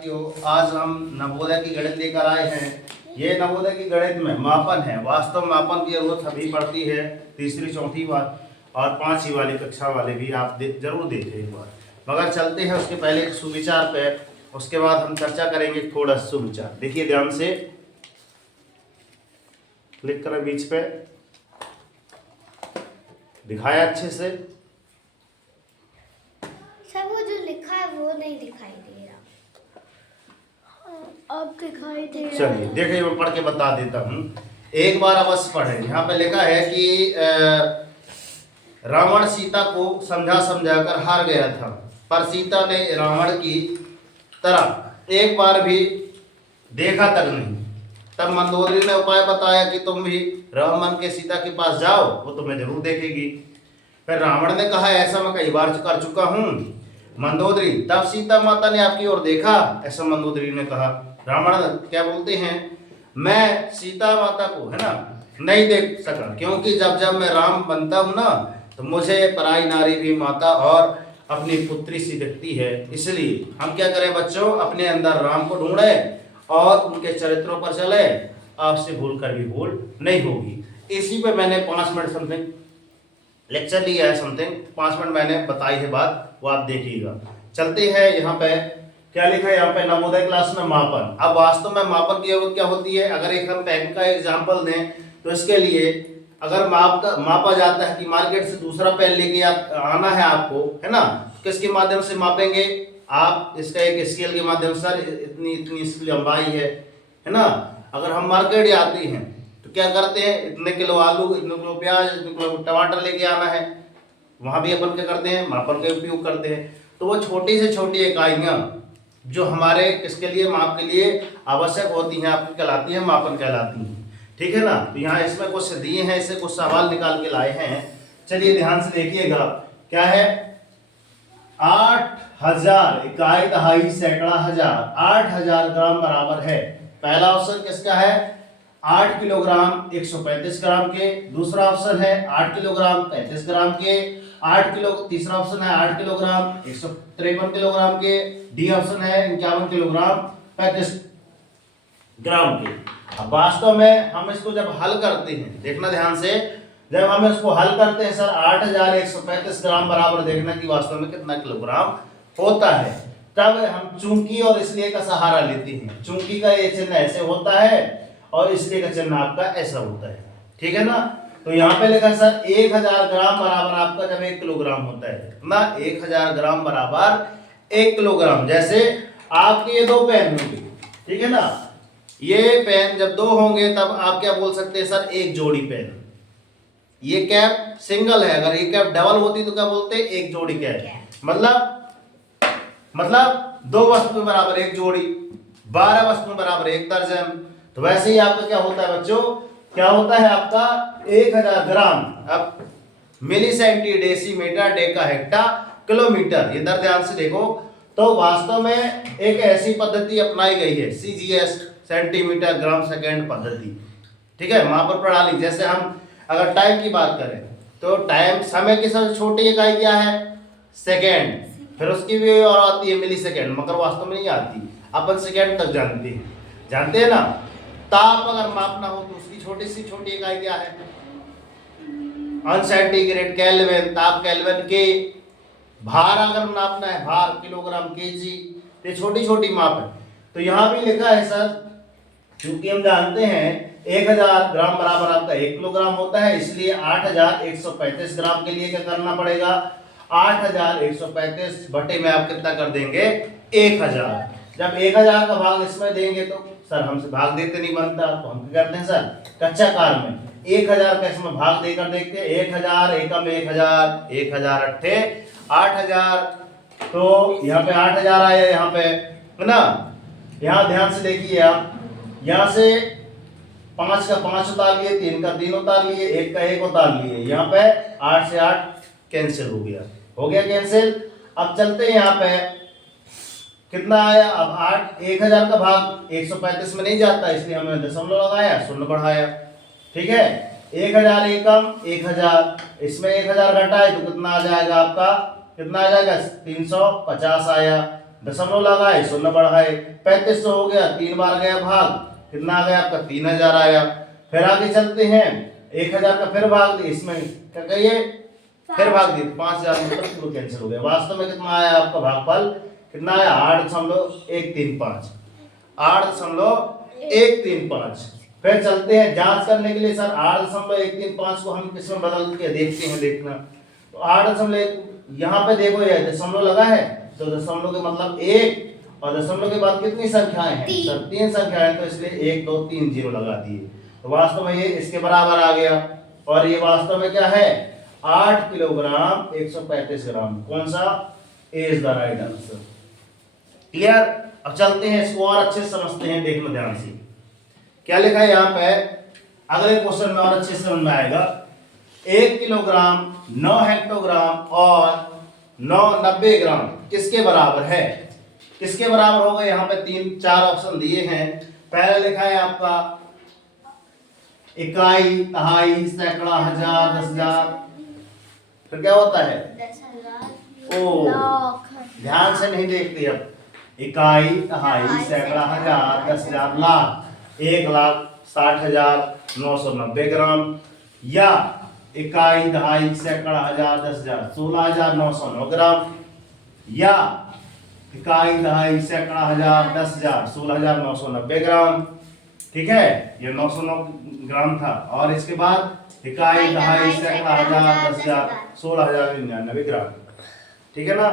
विद्यार्थियों, आज हम नवोदय की गणित लेकर आए हैं। ये नवोदय की गणित में मापन है। वास्तव मापन की जरूरत अभी पड़ती है, तीसरी चौथी बार और पांचवी वाली कक्षा वाले भी आप जरूर देखें एक बार। मगर चलते हैं उसके पहले एक सुविचार पे, उसके बाद हम चर्चा करेंगे थोड़ा सुविचार। देखिए ध्यान से, क्लिक करें बीच पे, दिखाया अच्छे से। सर वो जो लिखा है वो नहीं दिखाई दे रहा। अब दिखाई दे रहा। चलिए देखिए, मैं पढ़ के बता देता हूँ, एक बार अवश्य पढ़ें। यहाँ पे लिखा है कि रावण सीता को समझा समझाकर हार गया था, पर सीता ने रावण की तरह एक बार भी देखा तक नहीं। तब मंदोदरी ने उपाय बताया कि तुम भी रावण के सीता के पास जाओ, वो तुम्हें जरूर देखेगी। फिर रावण ने कहा, ऐसा मैं कई बार कर चुका हूँ मंदोदरी। तब सीता माता ने आपकी ओर देखा, ऐसा मंदोदरी ने कहा। रावण क्या बोलते हैं, मैं सीता माता को है ना नहीं देख सका, क्योंकि जब जब मैं राम बनता हूँ ना तो मुझे पराई नारी भी माता और अपनी पुत्री सी दिखती है। इसलिए हम क्या करें बच्चों, अपने अंदर राम को ढूंढे और उनके चरित्रों पर चले, आपसे भूल कर भी भूल नहीं होगी। इसी पे मैंने 5 मिनट समथिंग लेक्चर लिया है, समथिंग 5 मिनट मैंने बताई है बात, वो आप देखिएगा। चलते हैं यहाँ पे, क्या लिखा है यहाँ पे, नवोदय क्लास में मापन। अब वास्तव में मापन की जरूरत क्या होती है, अगर एक हम पेन का एग्जाम्पल दें तो इसके लिए अगर मापा जाता है कि मार्केट से दूसरा पेन लेके आना है आपको, है ना, किसके माध्यम से मापेंगे आप, इसका एक स्केल के माध्यम से, सर इतनी इतनी इसकी लंबाई है ना। अगर हम मार्केट जाते हैं तो क्या करते हैं, इतने किलो आलू, इतने किलो प्याज, इतने किलो टमाटर लेके आना है, वहां भी अपन क्या करते हैं, मापन का उपयोग करते हैं। तो वो छोटी से छोटी इकाइयां जो हमारे किसके लिए, माप के लिए आवश्यक होती हैं, आपकी कहलाती है मापन कहलाती हैं। ठीक है ना। तो यहाँ इसमें कुछ दिए हैं, इससे कुछ सवाल निकाल के लाए हैं। चलिए ध्यान से देखिएगा, क्या है, 8000 इकाई दहाई सैकड़ा हजार, 8000 ग्राम बराबर है। पहला ऑप्शन किसका है, 8 किलोग्राम 135 ग्राम के। दूसरा ऑप्शन है 8 किलोग्राम 35 ग्राम के। 8 किलो, तीसरा ऑप्शन है 8 किलोग्राम 153 किलोग्राम के। डी ऑप्शन है 51 किलोग्राम 35 ग्राम के। अब वास्तव में हम इसको जब हल करते हैं, देखना ध्यान से, जब हम इसको हल करते हैं सर 8135 ग्राम बराबर, देखना कि वास्तव में कितना किलोग्राम होता है, तब हम चूंकि और इसलिए का सहारा लेते हैं। चूंकि का ये चिन्ह ऐसे होता है और इसलिए का चिन्ह आपका ऐसा होता है। ठीक है ना। तो यहाँ पे लिखा सर 1000 ग्राम बराबर आपका जब 1 किलोग्राम होता है ना, 1000 ग्राम बराबर 1 किलोग्राम। जैसे आपके ये 2 पेन होंगे, ठीक है ना, ये पेन जब 2 होंगे तब आप क्या बोल सकते हैं सर, एक जोड़ी पेन। ये कैप सिंगल है, अगर ये कैप डबल होती तो क्या बोलते हैं, एक जोड़ी कैप। मतलब 2 वस्तुएं बराबर एक जोड़ी, 12 वस्तुएं बराबर 1 दर्जन। तो वैसे ही आपका क्या होता है बच्चों, क्या होता है आपका 1000 ग्राम। अब milli centi decimetre deca hecta kilometre, ये दर ध्यान से देखो। तो वास्तव में एक ऐसी पद्धति अपनाई गई है, सीजीएस, सेंटीमीटर ग्राम सेकेंड पद्धति। ठीक है, मापन प्रणाली। जैसे हम अगर टाइम की बात करें तो टाइम, समय की सबसे छोटी इकाई क्या है, सेकेंड। फिर उसकी भी और आती है मिली सेकेंड, मगर वास्तव में नहीं आती, अपन सेकेंड तक जानते हैं ना। ताप अगर मापना हो तो उसकी छोटी सी छोटी इकाई क्या है, सेंटीग्रेड, केल्विन, ताप केल्विन के। भार अगर नापना है, भार किलोग्राम केजी, ये छोटी छोटी माप है। तो यहाँ भी लिखा है सर, क्योंकि हम जानते हैं 1000 ग्राम बराबर आपका 1 किलोग्राम होता है, इसलिए 8135 ग्राम के लिए क्या करना पड़ेगा, 8135 बटे में आप कितना कर देंगे, 1000। जब 1000 का भाग इसमें देंगे तो सर हमसे भाग देते नहीं बनता, तो हम क्या करते हैं सर, कच्चा कार में 1000 का इसमें भाग देकर देखते हैं। 1000 एकम 1000, 1000 अट्ठे 8000, तो यहाँ पे 8000 आया, यहाँ पे है ना। यहाँ ध्यान से देखिए आप, यहाँ से 5 का 5 उतार लिए, 3 का 3 उतार लिए, 1 का 1 उतार लिए, यहाँ पे 8 से 8 कैंसिल हो गया कैंसिल। अब चलते हैं यहाँ पे, कितना आया, अब 8, 1000 का भाग 135 में नहीं जाता, इसलिए हमने दशमलव लगाया, शून्य बढ़ाया। ठीक है, 1000 एकम 1000, इसमें 1000 घटा है तो कितना आ जाएगा आपका, कितना आ जाएगा, 350 आया। दशमलव लगाए, शून्य बढ़ाए, 3500 हो गया, 3 बार गया भाग, कितना आ गया आपका 3000 आया। फिर आगे चलते हैं, 1000 का फिर भाग दिए, इसमें क्या कहिए फिर भाग दिए, 5000 मतलब पूरा कैंसिल हो गया। वास्तव में कितना आया आपका भागफल, कितना आया 8.135, 8.135। फिर चलते हैं जांच करने के लिए, सर 8.135 को हम किस में बदल के देखते हैं, देखना तो 8 यहाँ पे देखो ये दशमलव लगा है, तो दशमलव के मतलब 1 और दशमलव के बाद कितनी संख्याएं हैं, सर 3 संख्याएं, तो इसलिए 1 2 3 0 लगा दिए, तो वास्तव में ये इसके बराबर आ गया। और ये वास्तव में क्या है 8 किलोग्राम 135 ग्राम, कौन सा A is the right answer. Clear. अब चलते हैं इसको और अच्छे से समझते हैं, देखना ध्यान से क्या लिखा है यहाँ पे, अगले क्वेश्चन में और अच्छे से समझ में आएगा। 1 किलोग्राम 9 हेक्टोग्राम और 9 90 ग्राम किसके बराबर है, किसके बराबर होगा। यहाँ पे 3 4 ऑप्शन दिए हैं। पहला लिखा है आपका इकाई, दहाई, सैकड़ा, हजार, 10,000, फिर क्या होता है 10,000 ओ लाख। ध्यान से नहीं देखते। अब इकाई, दहाई, सैकड़ा, हजार, 10,000, लाख, 1,60,990 ग्राम, या इकाई, दहाई, सैकड़ा, हजार, 10,000, 16,909 ग्राम, या इकाई, दहाई, सैकड़ा, हजार, 10,000, 16,990 ग्राम। ठीक है, ये 909 ग्राम था। और इसके बाद इकाई, दहाई, सैकड़ा, हजार, 10,000, 16,099 ग्राम। ठीक है ना।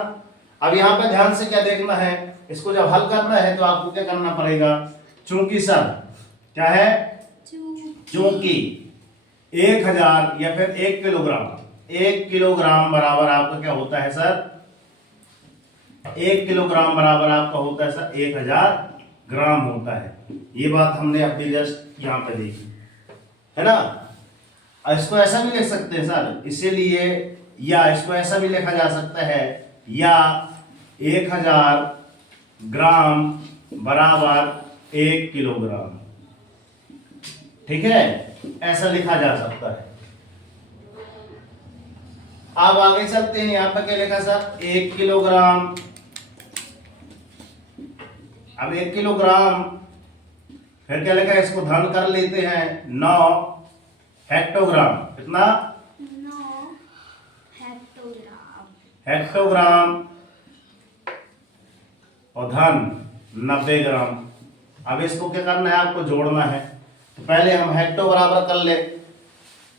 अब यहाँ पे ध्यान से क्या देखना है, इसको जब हल करना है तो आपको क्या करना पड़ेगा, चूंकि सर क्या है, चूंकि 1,000 या फिर 1 किलोग्राम, 1 किलोग्राम बराबर आपका क्या होता है सर, 1 किलोग्राम बराबर आपका होता है सर 1,000 ग्राम होता है। ये बात हमने अभी जस्ट यहाँ पे देखी है ना। इसको ऐसा भी लिख सकते हैं सर, इसीलिए, या इसको ऐसा भी लिखा जा सकता है, या 1,000 ग्राम बराबर 1 किलोग्राम। ठीक है, ऐसा लिखा जा सकता है। अब आगे चलते हैं, यहां पर क्या लिखा सर 1 किलोग्राम। अब 1 किलोग्राम फिर क्या लिखा है, इसको धन कर लेते हैं 9 हेक्टोग्राम, कितना 9 हेक्टोग्राम, हेक्टोग्राम और धन 90 ग्राम। अब इसको क्या करना है, आपको जोड़ना है, तो पहले हम हेक्टो बराबर कर ले,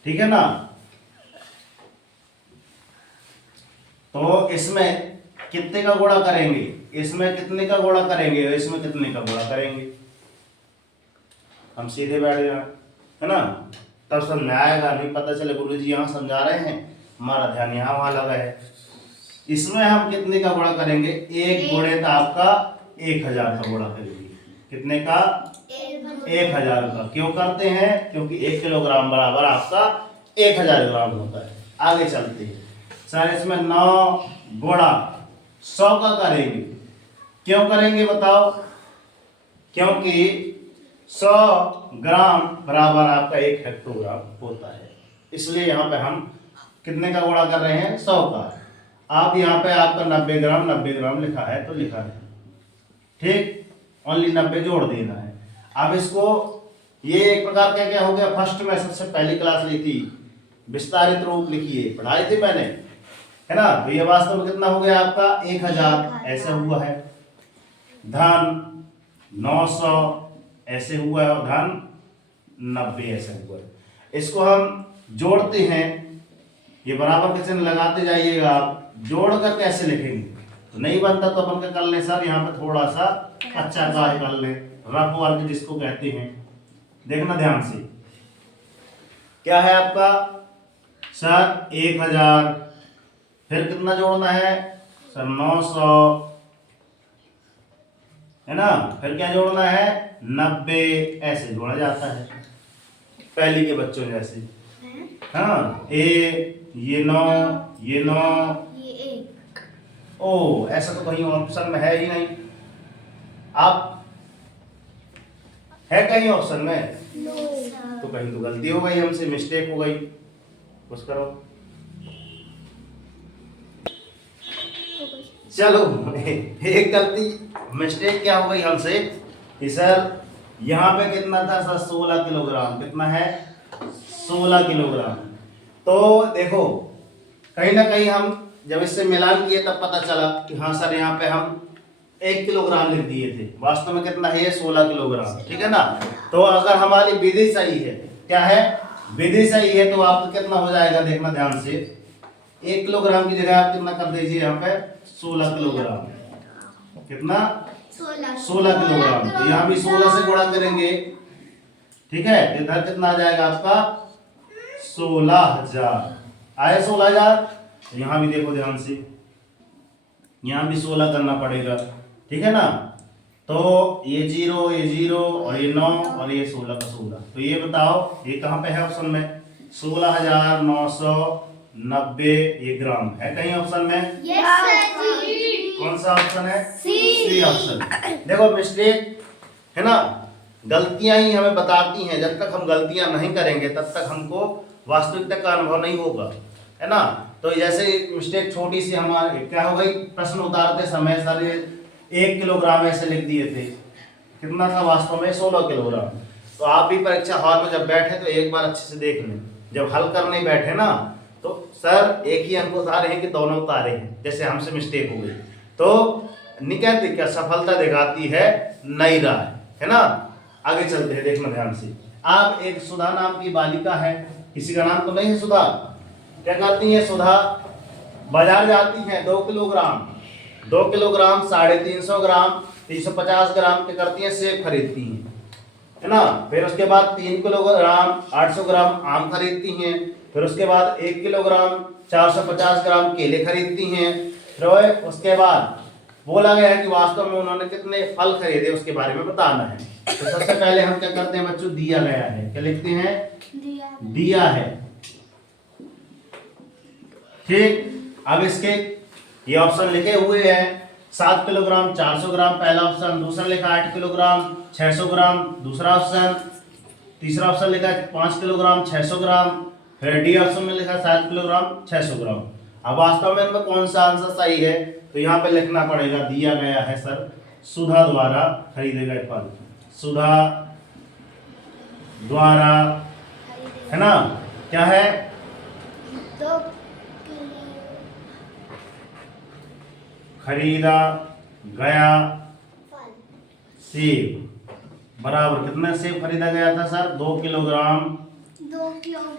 ठीक है ना। तो इसमें कितने का गुणा करेंगे, इसमें कितने का गुणा करेंगे और इसमें कितने का गुणा करेंगे, हम सीधे बैठ जाए है ना, तब समझ में आएगा। नहीं पता चले गुरुजी यहाँ समझा रहे हैं, हमारा ध्यान यहाँ वहां लगा है। इसमें हम कितने का गुणा करेंगे, 1 गुणे का आपका 1,000 का गुणा करेंगे, कितने का 1,000 का। क्यों करते हैं, क्योंकि 1 किलोग्राम बराबर आपका 1,000 ग्राम होता है। आगे चलते हैं सर, इसमें 9 गुणा 100 का करेंगे। क्यों करेंगे बताओ, क्योंकि 100 ग्राम बराबर आपका 1 हेक्टोग्राम होता है, इसलिए यहाँ पे हम कितने का गुणा कर रहे हैं, 100 का। आप यहाँ पे आपका 90 ग्राम लिखा है तो लिखा है, ठीक, ओनली 90 जोड़ देना है। अब इसको, ये एक प्रकार का क्या हो गया, फर्स्ट में सबसे पहली क्लास ली थी, विस्तारित रूप लिखिए, पढ़ाई थी मैंने, है ना। तो ये वास्तव में कितना हो गया आपका 1,000 ऐसे हुआ है, धन 900 ऐसे हुआ है, और धन 90 ऐसे हुआ है। इसको हम जोड़ते हैं, ये बराबर के चिन्ह लगाते जाइएगा आप। जोड़कर कैसे लिखेंगे, तो नहीं बनता तो अपन क्या कर ले सर, यहाँ पे थोड़ा सा अच्छा कार्य कर ले, रफ वर्क जिसको कहते हैं। देखना ध्यान से, क्या है आपका सर 1,000, फिर कितना जोड़ना है सर 900, है ना, फिर क्या जोड़ना है 90, ऐसे जोड़ा जाता है पहली के बच्चों जैसे। हाँ, ये 9 ये 9, ये 1, ओ ऐसा तो कहीं ऑप्शन में है ही नहीं। आप है कहीं ऑप्शन में, तो कहीं तो गलती हो गई, हमसे मिस्टेक हो गई, कुछ करो। चलो एक गलती मिस्टेक क्या हो गई हमसे कि सर यहाँ पे कितना था सर 16 किलोग्राम, कितना है 16 किलोग्राम। तो देखो कहीं ना कहीं हम जब इससे मिलान किए तब पता चला कि हाँ सर यहाँ पे हम 1 किलोग्राम लिख दिए थे, वास्तव में कितना है ये 16 किलोग्राम, ठीक है ना। तो अगर हमारी विधि सही है, क्या है विधि सही है, तो आपका कितना हो जाएगा देखना ध्यान से, 1 किलोग्राम की जगह आप कितना कर दीजिए यहाँ पे 16 किलोग्राम, कितना 16 किलोग्राम। तो यहाँ भी 16 से गुणा करेंगे, ठीक है, इधर कितना आ जाएगा आपका 16,000 आया 16,000। यहाँ भी देखो ध्यान से, यहाँ भी 16 करना पड़ेगा, ठीक है ना। तो ये 0 ये 0 और ये 9 और ये 16 का 16। तो ये बताओ ये कहाँ पे है ऑप्शन में, 16,990 ये ग्राम है कहीं ऑप्शन में? कौन सा ऑप्शन है? C option. देखो मिस्टेक है ना, गलतियां ही हमें बताती हैं, जब तक हम गलतियां नहीं करेंगे तब तक हमको वास्तविकता का अनुभव नहीं होगा, है ना। तो जैसे मिस्टेक छोटी सी हमारे क्या हो गई, प्रश्न उतारते समय सर 1 किलोग्राम ऐसे लिख दिए थे, कितना था वास्तव में 16 किलोग्राम। तो आप भी परीक्षा हॉल में जब बैठे तो एक बार अच्छे से देख लें, जब हल करने बैठे ना तो सर एक ही अंक उतारे हैं कि दोनों उतारे हैं, जैसे हमसे मिस्टेक हो गई। तो नहीं कहते क्या सफलता दिखाती है नई राह, है ना। आगे चलते हैं, देखना ध्यान से। आप एक सुधा नाम की बालिका है, किसी का नाम तो नहीं है सुधा, क्या करती है सुधा, बाजार जाती है 2 किलोग्राम 350 ग्राम 350 ग्राम के करती है सेब खरीदती हैं, है ना। फिर उसके बाद 3 किलोग्राम 800 ग्राम आम खरीदती हैं। फिर उसके बाद 1 किलोग्राम 450 ग्राम केले खरीदती हैं। फिर उसके बाद बोला गया है कि वास्तव में उन्होंने कितने फल खरीदे उसके बारे में बताना है। तो सबसे पहले हम क्या करते हैं बच्चों, दिया गया है, क्या लिखते हैं, दिया है, ठीक। अब इसके ये ऑप्शन लिखे हुए हैं, 7 किलोग्राम 400 ग्राम पहला ऑप्शन, दूसरा लिखा 8 किलोग्राम 600 ग्राम दूसरा ऑप्शन, तीसरा ऑप्शन लिखा है 5 किलोग्राम 600 ग्राम, फिर डी ऑप्शन में लिखा 7 किलोग्राम 600 ग्राम। अब वास्तव में इनमें कौन सा आंसर सही है, तो यहाँ पे लिखना पड़ेगा, दिया गया है सर सुधा द्वारा खरीदे गए फल, सुधा द्वारा, है ना, क्या है 2 खरीदा गया फल सेब, बराबर कितना सेब खरीदा गया था सर 2 किलोग्राम 2 किलोग्राम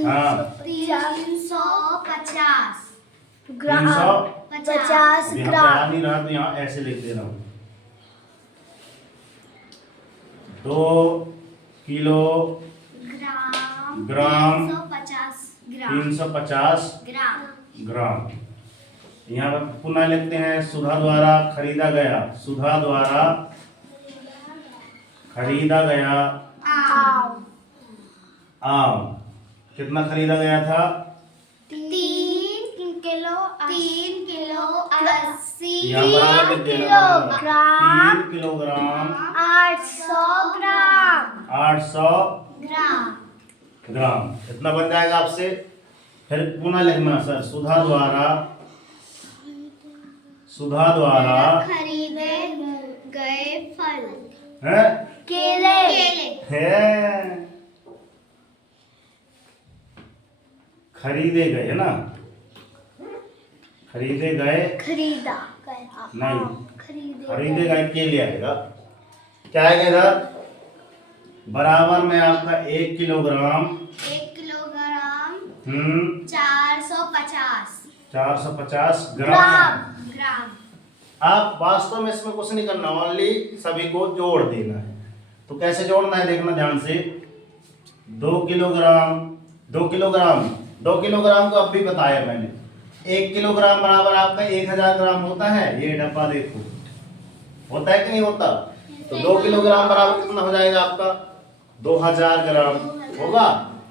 हाँ 350 350 ग्राम नहीं रहा तो यहाँ ऐसे लिख दे रहा हूँ, 2 किलोग्राम 350 ग्राम। यहाँ पर पुनः लिखते हैं सुधा द्वारा खरीदा गया, सुधा द्वारा खरीदा गया आम कितना खरीदा गया था 3 किलो 80 यहाँ बराबर लिख देना, 3 किलोग्राम 800 ग्राम इतना बन जाएगा आपसे। फिर पुनः लिखना सर सुधा द्वारा खरीदे गए फल है केले है खरीदे गए, है ना, खरीदे गए खरीदा नहीं, खरीदे खरीदे गए केले आएगा, क्या आएगा इधर बराबर में आपका 1 किलोग्राम 450 ग्राम। आप वास्तव में इसमें कुछ नहीं करना, ओनली सभी को जोड़ देना है। तो कैसे जोड़ना है देखना ध्यान से, 2 किलोग्राम को अब भी बताया मैंने, 1 किलोग्राम बराबर आपका 1000 ग्राम होता है, ये डब्बा देखो होता है कि नहीं होता। तो 2 किलोग्राम बराबर कितना हो जाएगा आपका 2000 ग्राम होगा।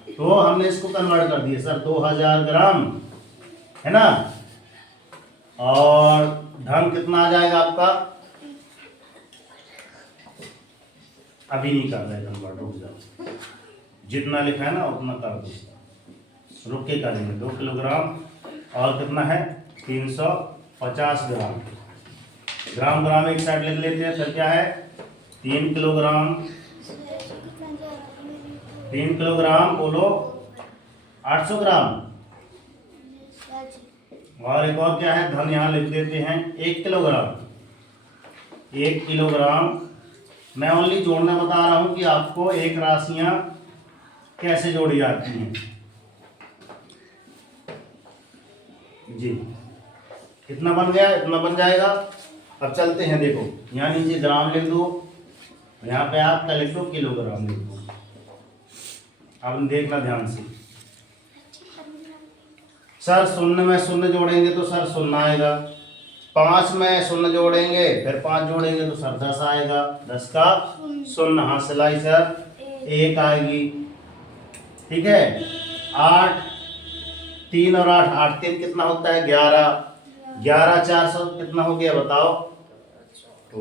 तो हमने इसको कन्वर्ट कर दिया सर 2000 ग्राम, है ना। और धन कितना आ जाएगा आपका, अभी नहीं कर रहे कन्वर्ट, रुक जाओ, जितना लिखा है ना उतना कर दो, रुक के करेंगे। 2 किलोग्राम और कितना है 350 50 ग्राम। ग्राम ग्राम एक साइड लिख लेते हैं। फिर क्या है 3 किलोग्राम। 3 किलोग्राम बोलो 800 ग्राम। और एक और क्या है धन यहाँ लिख देते हैं 1 किलोग्राम। 1 किलोग्राम। मैं ओनली जोड़ना बता रहा हूं कि आपको एक राशियां कैसे जोड़ी जाती हैं जी। कितना बन गया, इतना बन जाएगा। अब चलते हैं, देखो यहाँ नीचे ग्राम लिख दो, यहाँ पे आप क्या लिख दो किलोग्राम लिख दो। अब देखना ध्यान से, सर शून्य में शून्य जोड़ेंगे तो सर शून्य आएगा। 5 में शून्य जोड़ेंगे फिर 5 जोड़ेंगे तो सर 10 आएगा। 10 का शून्य, हाँ सिलाई सर 1 आएगी। ठीक है 8, 3 और 8, 8 3 कितना होता है 11। 11 400 कितना हो गया बताओ। तो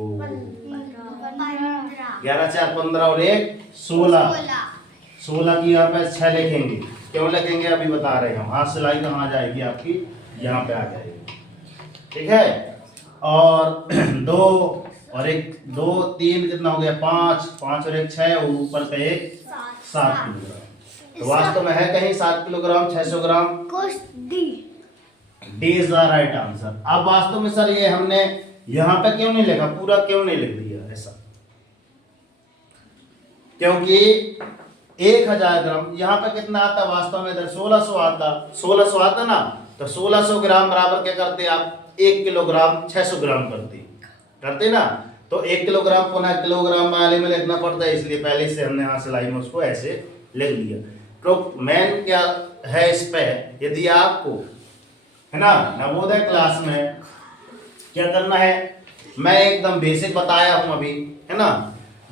11 4 15 और 1 16। 16 की यहाँ पे 6 लिखेंगे। क्यों लिखेंगे अभी बता रहे हैं। हाँ सिलाई कहाँ जाएगी आपकी, यहाँ पे आ जाएगी। ठीक है और 2 और 1 2 3 कितना हो गया 5, 5 और 1 6 और ऊपर का 1 7 किलोग्राम। तो वास्तव में है कहीं 7 kilogram 600 gram. D is the right answer. अब वास्तव में सर ये हमने यहाँ पे क्यों नहीं लिखा, पूरा क्यों नहीं लिख दिया ऐसा, क्योंकि 1000 ग्राम यहाँ पे कितना आता वास्तव में इधर 1600 आता। 1600 आता ना, तो 1600 ग्राम बराबर क्या करते आप 1 किलोग्राम 600 ग्राम करते ना। तो 1 किलोग्राम पुनः किलोग्राम वाले में लिखना पड़ता है, इसलिए पहले से हमने यहाँ सिलाई में उसको ऐसे लिख लिया। तो मेन क्या है इस पे, यदि आपको है ना नवोदय क्लास में क्या करना है, मैं एकदम बेसिक बताया हूं अभी है ना।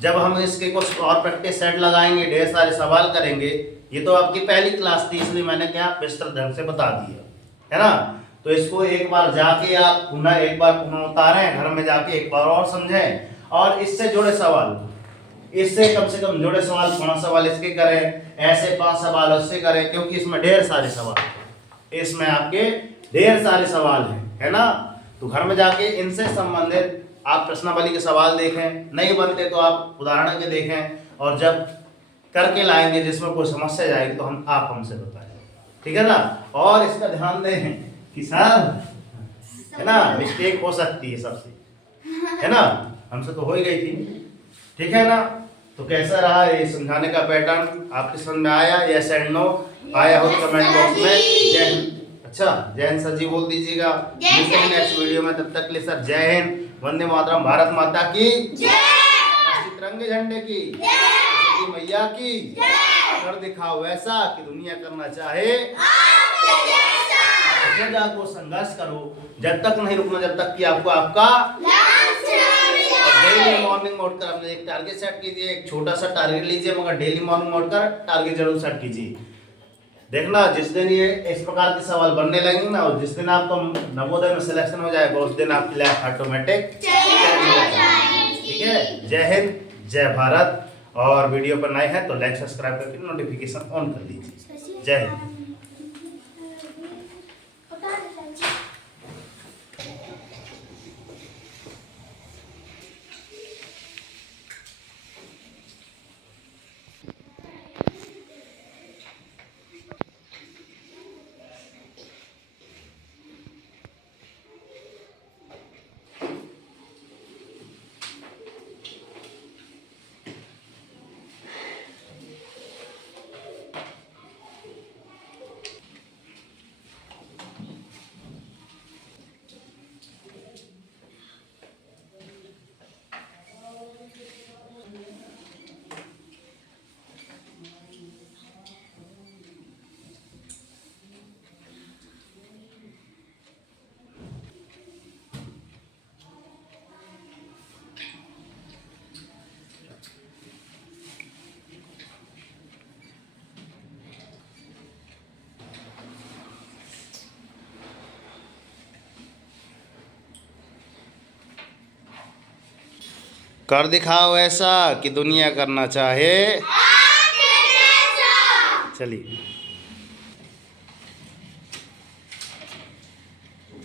जब हम इसके कुछ और प्रैक्टिस सेट लगाएंगे, ढेर सारे सवाल करेंगे। ये तो आपकी पहली क्लास थी, इसलिए मैंने क्या विस्तृत ढंग से बता दिया है ना। तो इसको एक बार जाके आप एक बार पुनः उतारें, घर में जाके एक बार और समझें, और इससे जुड़े सवाल, इससे कम से कम जुड़े सवाल 5 सवाल इसके करें, ऐसे 5 सवाल उससे करें, क्योंकि इसमें ढेर सारे सवाल, इसमें आपके ढेर सारे सवाल हैं है ना। तो घर में जाके इनसे संबंधित आप प्रश्नावली के सवाल देखें, नहीं बनते तो आप उदाहरण के देखें, और जब करके लाएंगे जिसमें कोई समस्या जाएगी तो आप हमसे बताएं, ठीक है ना। और इसका ध्यान दें कि सर है ना मिस्टेक हो सकती है सबसे, है ना, हमसे तो हो ही गई थी, ठीक है ना। तो कैसा रहा ये समझाने का पैटर्न, आपके समझ में आया? यस एंड नो आया हो तो कमेंट बॉक्स में जय हिंद। अच्छा जय हिंद सर जी बोल दीजिएगा। मिलते हैं नेक्स्ट वीडियो में, तब तक के लिए सर जय हिंद, वंदे मातरम, भारत माता की जय, तिरंगे झंडे की जय, मैया की जय। कर दिखाओ ऐसा कि दुनिया करना चाहे जाको, संघर्ष करो, जब तक नहीं रुकना जब तक कि आपको आपका डेली मॉर्निंग में उठकर अपने एक टारगेट सेट कीजिए, एक छोटा सा टारगेट लीजिए, मगर डेली मॉर्निंग में उठकर टारगेट जरूर सेट कीजिए। देखना जिस दिन ये इस प्रकार के सवाल बनने लगेंगे ना, और जिस दिन आपको नवोदय में सिलेक्शन हो जाएगा उस दिन आपकी लाइफ ऑटोमेटिक चेंज हो जाएगी। ठीक है, जय हिंद जय भारत। और वीडियो पर नए हैं तो लाइक सब्सक्राइब करके नोटिफिकेशन ऑन कर दीजिए। जय हिंद। कर दिखाओ ऐसा कि दुनिया करना चाहे। चलिए।